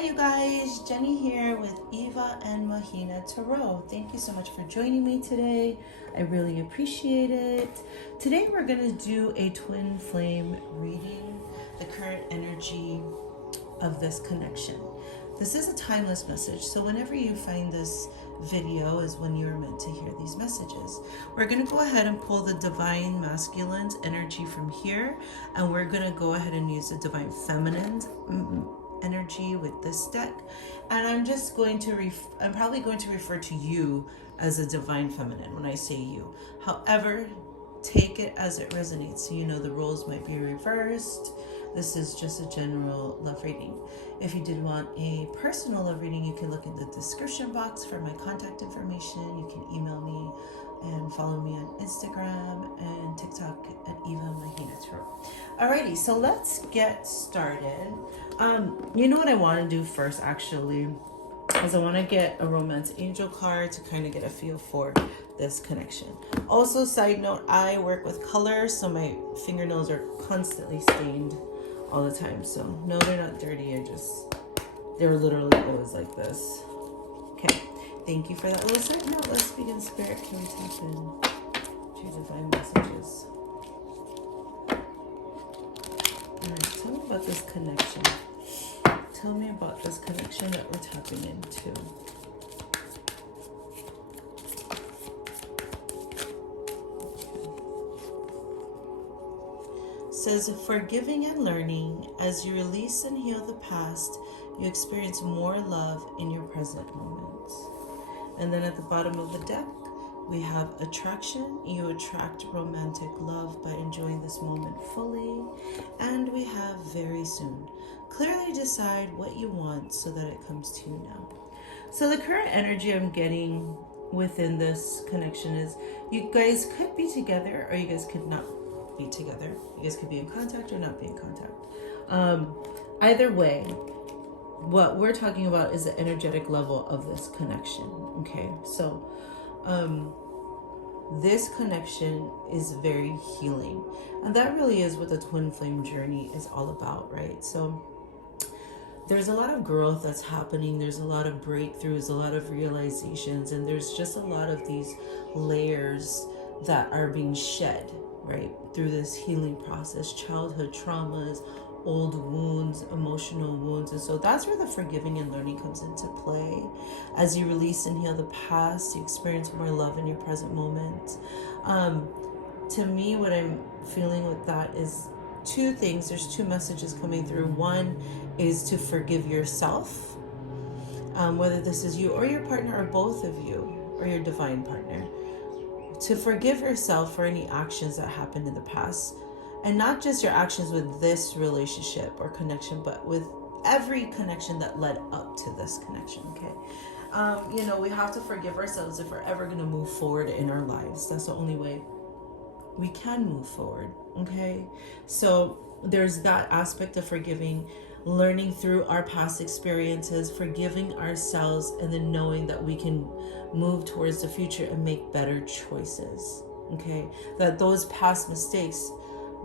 Hi you guys, Jenny here with Eva and Mahina Tarot. Thank you so much for joining me today. I really appreciate it. Today we're going to do a twin flame reading, the current energy of this connection. This is a timeless message, so whenever you find this video is when you're meant to hear these messages. We're going to go ahead and pull the divine masculine's energy from here, and we're going to go ahead and use the divine feminine's energy with this deck, and I'm just going to I'm probably going to refer to you as a divine feminine when I say you. However, take it as it resonates. So you know the roles might be reversed. This is just a general love reading. If you did want a personal love reading, you can look in the description box for my contact information. You can email me and follow me on Instagram and TikTok at @EvaMahinaTarot. Alrighty, so let's get started. You know what I want to do first, actually, is I want to get a romance angel card to kind of get a feel for this connection. Also, side note, I work with colors, so my fingernails are constantly stained all the time. So no, they're not dirty. They're literally always like this. Okay, thank you for that little side note. Let's begin. Spirit, can we tap in to divine messages? Alright, tell me about this connection. Tell me about this connection that we're tapping into. It says, forgiving and learning. As you release and heal the past, you experience more love in your present moments. And then at the bottom of the deck, we have attraction. You attract romantic love by enjoying this moment fully. And we have very soon. Clearly decide what you want so that it comes to you now. So the current energy I'm getting within this connection is you guys could be together or you guys could not be together. You guys could be in contact or not be in contact. Either way, what we're talking about is the energetic level of this connection. Okay, so this connection is very healing, and that really is what the twin flame journey is all about, right? So there's a lot of growth that's happening. There's a lot of breakthroughs, a lot of realizations, and there's just a lot of these layers that are being shed, right, through this healing process. Childhood traumas, old wounds, emotional wounds. And so that's where the forgiving and learning comes into play. As you release and heal the past, you experience more love in your present moment. To me, what I'm feeling with that is two things. There's two messages coming through. One is to forgive yourself, whether this is you or your partner or both of you or your divine partner. To forgive yourself for any actions that happened in the past. And not just your actions with this relationship or connection, but with every connection that led up to this connection, okay? You know, we have to forgive ourselves if we're ever going to move forward in our lives. That's the only way we can move forward, okay? So there's that aspect of forgiving, learning through our past experiences, forgiving ourselves, and then knowing that we can move towards the future and make better choices, okay? That those past mistakes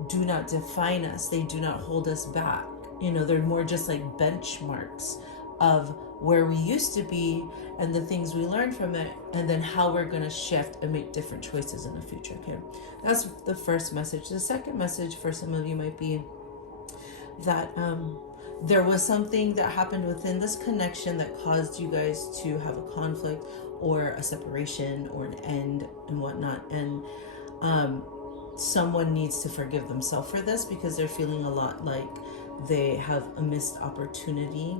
do not define us. They do not hold us back. You know, they're more just like benchmarks of where we used to be and the things we learned from it, and then how we're going to shift and make different choices in the future. Okay, that's the first message. The second message for some of you might be that there was something that happened within this connection that caused you guys to have a conflict or a separation or an end and whatnot, and someone needs to forgive themselves for this because they're feeling a lot like they have a missed opportunity,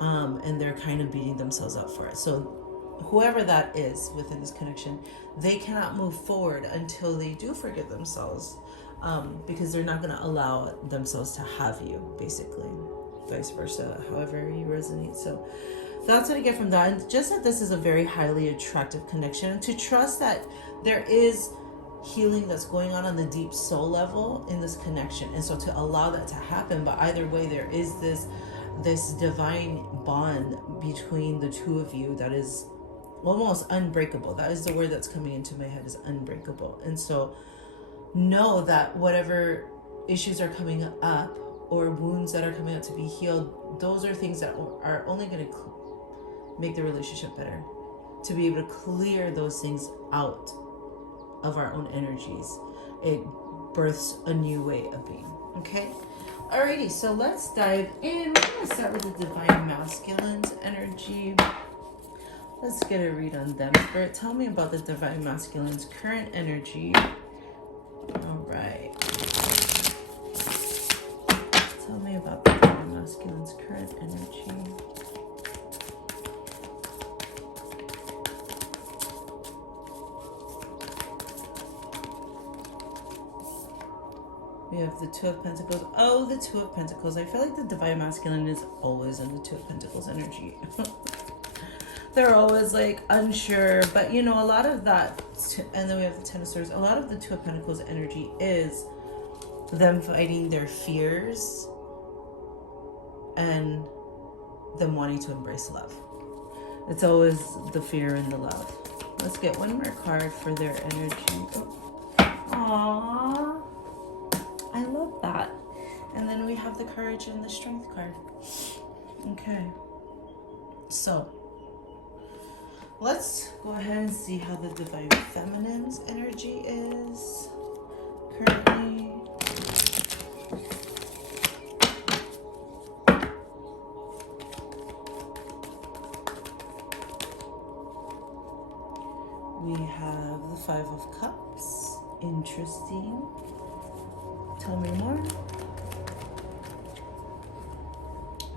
and they're kind of beating themselves up for it. So whoever that is within this connection, they cannot move forward until they do forgive themselves, because they're not going to allow themselves to have you, basically, vice versa, however you resonate. So that's what I get from that. And just that this is a very highly attractive connection, and to trust that there is healing that's going on the deep soul level in this connection, and so to allow that to happen. But either way, there is this divine bond between the two of you that is almost unbreakable. That is the word that's coming into my head, is unbreakable. And so know that whatever issues are coming up or wounds that are coming out to be healed, those are things that are only going to make the relationship better. To be able to clear those things out of our own energies, it births a new way of being. Okay? Alrighty, so let's dive in. We're going to start with the Divine Masculine's energy. Let's get a read on them. Spirit, tell me about the Divine Masculine's current energy. Alright. Tell me about the Divine Masculine's current energy. We have the Two of Pentacles. Oh, the Two of Pentacles. I feel like the Divine Masculine is always in the Two of Pentacles energy. They're always like unsure, but you know, a lot of that, and then we have the Ten of Swords. A lot of the Two of Pentacles energy is them fighting their fears and them wanting to embrace love. It's always the fear and the love. Let's get one more card for their energy. Aww. I love that. And then we have the Courage and the Strength card. Okay. So, let's go ahead and see how the Divine Feminine's energy is currently. We have the Five of Cups. Interesting. Tell me more.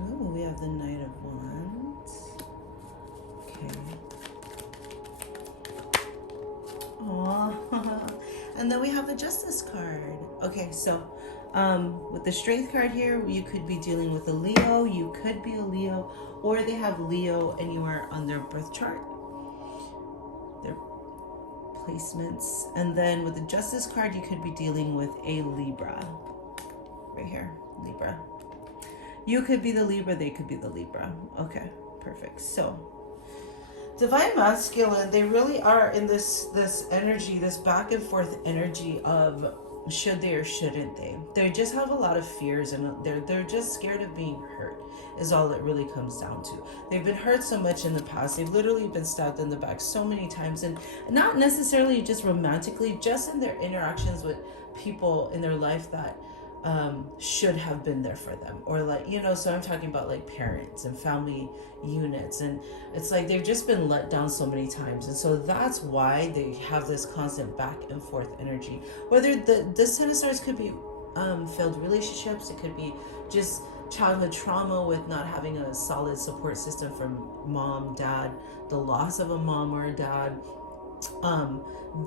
Oh, we have the Knight of Wands. Okay. Aww. And then we have the Justice card. Okay, so with the Strength card here, you could be dealing with a Leo. You could be a Leo, or they have Leo anywhere on their birth chart. Their placements. And then with the Justice card, you could be dealing with a Libra. Right here, Libra. You could be the Libra, they could be the Libra. Okay, perfect. So, Divine Masculine, they really are in this energy, this back and forth energy of should they or shouldn't they. They just have a lot of fears, and they're just scared of being hurt, is all it really comes down to. They've been hurt so much in the past. They've literally been stabbed in the back so many times, and not necessarily just romantically, just in their interactions with people in their life that should have been there for them, or like, you know, so I'm talking about like parents and family units, and it's like they've just been let down so many times, and so that's why they have this constant back and forth energy. Whether this Ten of Swords could be failed relationships, it could be just childhood trauma with not having a solid support system from mom, dad, the loss of a mom or a dad.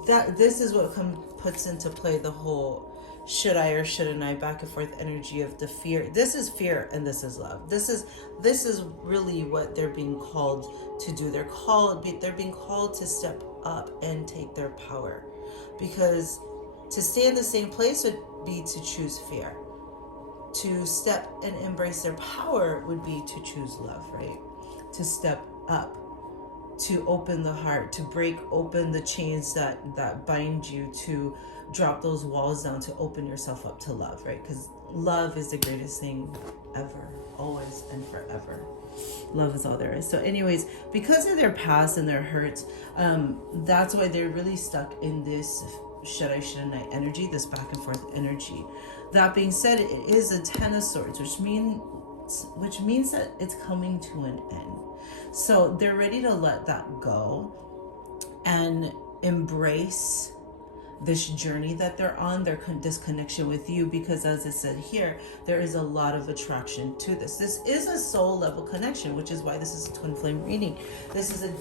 That this is what puts into play the whole should I or shouldn't I back and forth energy of the fear. This is fear and this is love. This is really what they're being called to do. They're being called to step up and take their power, because to stay in the same place would be to choose fear. To step and embrace their power would be to choose love, right? To step up, to open the heart, to break open the chains that bind you, to drop those walls down, to open yourself up to love, right? Because love is the greatest thing ever, always and forever. Love is all there is. So anyways, because of their past and their hurts, that's why they're really stuck in this should I, shouldn't I energy, this back and forth energy. That being said, it is a Ten of Swords, which means that it's coming to an end. So they're ready to let that go and embrace this journey that they're on, this connection with you, because as I said here, there is a lot of attraction to this. This is a soul level connection, which is why this is a twin flame reading. This is a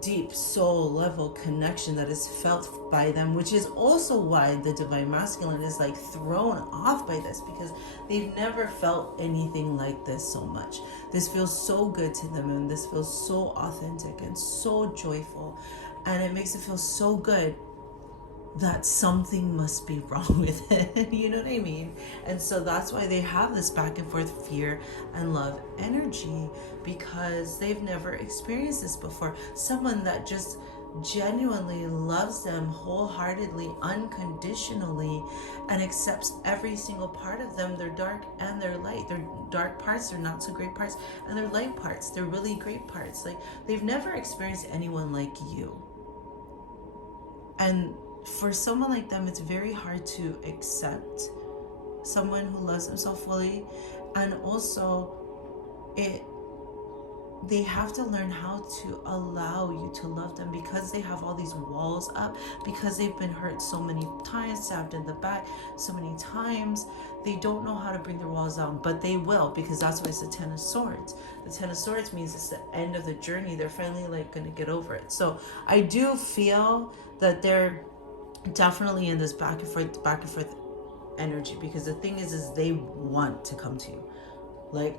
deep soul level connection that is felt by them, which is also why the Divine Masculine is like thrown off by this, because they've never felt anything like this so much. This feels so good to them, and this feels so authentic and so joyful, and it makes it feel so good that something must be wrong with it. You know what I mean? And so that's why they have this back and forth fear and love energy, because they've never experienced this before. Someone that just genuinely loves them wholeheartedly, unconditionally, and accepts every single part of them, their dark and their light, their dark parts, their not so great parts, and their light parts, their really great parts. Like, they've never experienced anyone like you. And for someone like them, it's very hard to accept someone who loves themselves fully. And also, they have to learn how to allow you to love them, because they have all these walls up, because they've been hurt so many times, stabbed in the back so many times. They don't know how to bring their walls down, but they will, because that's why it's the Ten of Swords. The Ten of Swords means it's the end of the journey. They're finally like going to get over it. So I do feel that they're definitely in this back and forth energy, because the thing is they want to come to you. Like,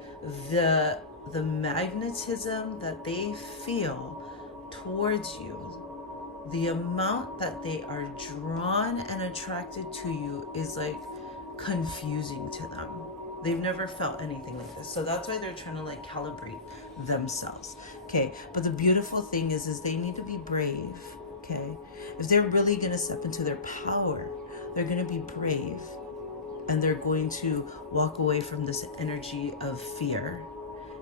the magnetism that they feel towards you, the amount that they are drawn and attracted to you is like confusing to them. They've never felt anything like this. So that's why they're trying to like calibrate themselves. Okay. But the beautiful thing is they need to be brave. Okay. If they're really going to step into their power, they're going to be brave, and they're going to walk away from this energy of fear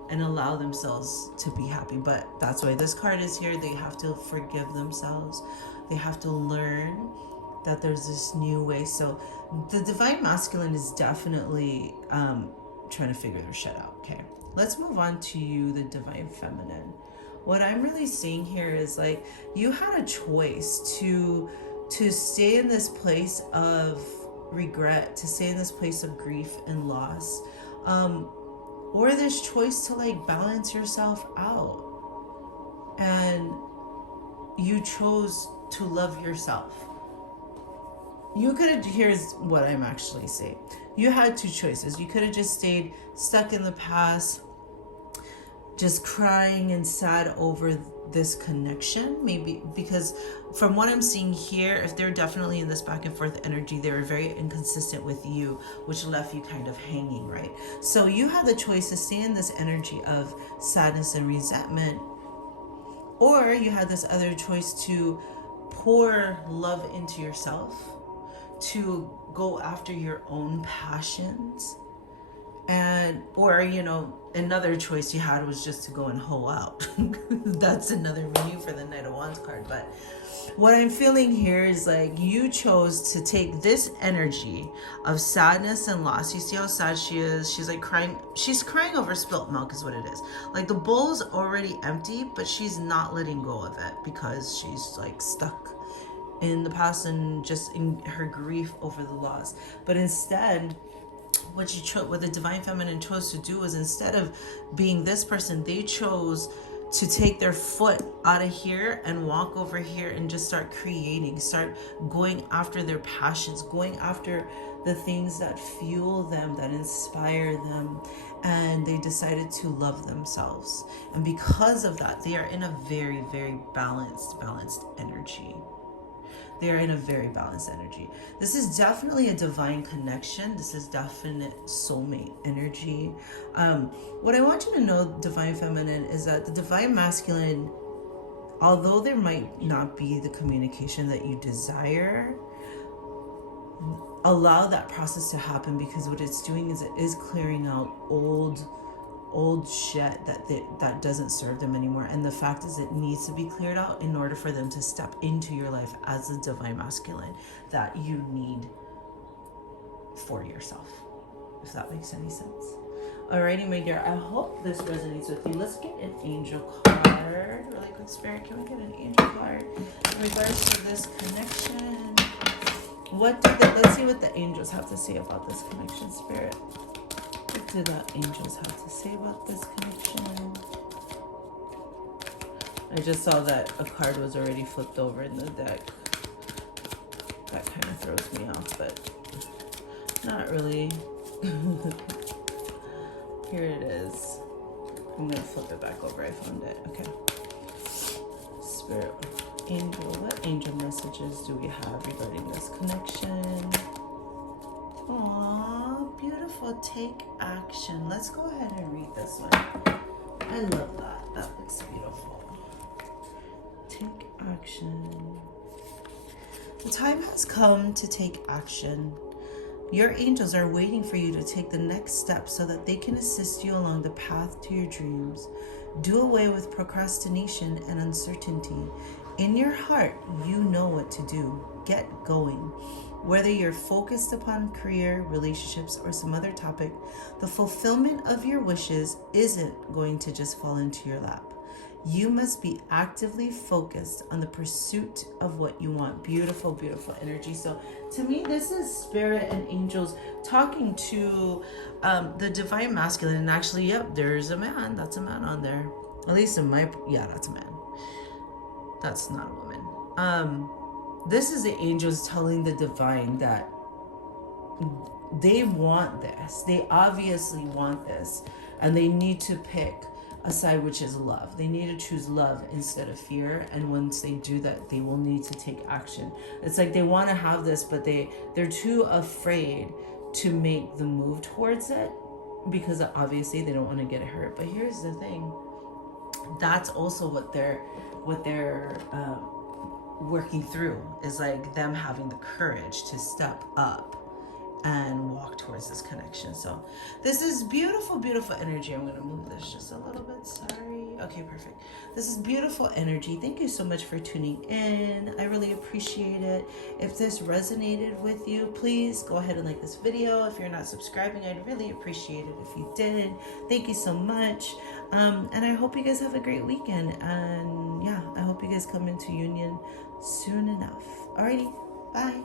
and allow themselves to be happy. But that's why this card is here. They have to forgive themselves. They have to learn that there's this new way. So the divine masculine is definitely trying to figure their shit out. Okay, let's move on to you, the divine feminine. What I'm really seeing here is like, you had a choice to stay in this place of regret, to stay in this place of grief and loss, or this choice to like balance yourself out, and you chose to love yourself. You could have, here's what I'm actually saying. You had two choices. You could have just stayed stuck in the past, just crying and sad over this connection, maybe, because from what I'm seeing here, if they're definitely in this back and forth energy, they were very inconsistent with you, which left you kind of hanging, right? So you have the choice to stay in this energy of sadness and resentment, or you had this other choice to pour love into yourself, to go after your own passions, and or another choice you had was just to go and hoe out. That's another renew for the Knight of Wands card. But what I'm feeling here is like, you chose to take this energy of sadness and loss. You see how sad she is? She's like crying. She's crying over spilt milk is what it is. Like, the bowl's already empty, but she's not letting go of it because she's like stuck in the past and just in her grief over the loss. But instead, what the divine feminine chose to do was, instead of being this person, they chose to take their foot out of here and walk over here and just start creating, start going after their passions, going after the things that fuel them, that inspire them. And they decided to love themselves. And because of that, they are in a very, very balanced energy. They are in a very balanced energy. This is definitely a divine connection. This is definite soulmate energy. What I want you to know, divine feminine, is that the divine masculine, although there might not be the communication that you desire, allow that process to happen, because what it's doing is it is clearing out old shit that doesn't serve them anymore. And the fact is, it needs to be cleared out in order for them to step into your life as the divine masculine that you need for yourself, if that makes any sense. Alrighty, my dear, I hope this resonates with you. Let's get an angel card really quick. Spirit, can we get an angel card in regards to this connection? Let's see what the angels have to say about this connection. Spirit, what do the angels have to say about this connection? I just saw that a card was already flipped over in the deck. That kind of throws me off, but not really. Here it is. I'm gonna flip it back over. I found it. Okay. Spirit, angel, what angel messages do we have regarding this connection? Aww, beautiful. Take action. Let's go ahead and read this one. I love that. That looks beautiful. Take connection. The time has come to take action. Your angels are waiting for you to take the next step so that they can assist you along the path to your dreams. Do away with procrastination and uncertainty. In your heart, you know what to do. Get going. Whether you're focused upon career, relationships, or some other topic, the fulfillment of your wishes isn't going to just fall into your lap. You must be actively focused on the pursuit of what you want. Beautiful, beautiful energy. So to me, this is spirit and angels talking to the divine masculine. And actually, yep, there's a man. That's a man on there. At least in my, yeah, that's a man. That's not a woman. This is the angels telling the divine that they want this. They obviously want this. And they need to pick a side, which is love. They need to choose love instead of fear. And once they do that, they will need to take action. It's like they want to have this, but they're too afraid to make the move towards it because obviously they don't want to get hurt. But here's the thing. That's also what they're working through, is like them having the courage to step up and walk towards this connection. So this is beautiful, beautiful energy. I'm going to move this just a little bit. Sorry. Okay, perfect. This is beautiful energy. Thank you so much for tuning in. I really appreciate it. If this resonated with you, please go ahead and like this video. If you're not subscribing, I'd really appreciate it if you did. Thank you so much. And I hope you guys have a great weekend. And yeah, I hope you guys come into union soon enough. Alrighty, bye.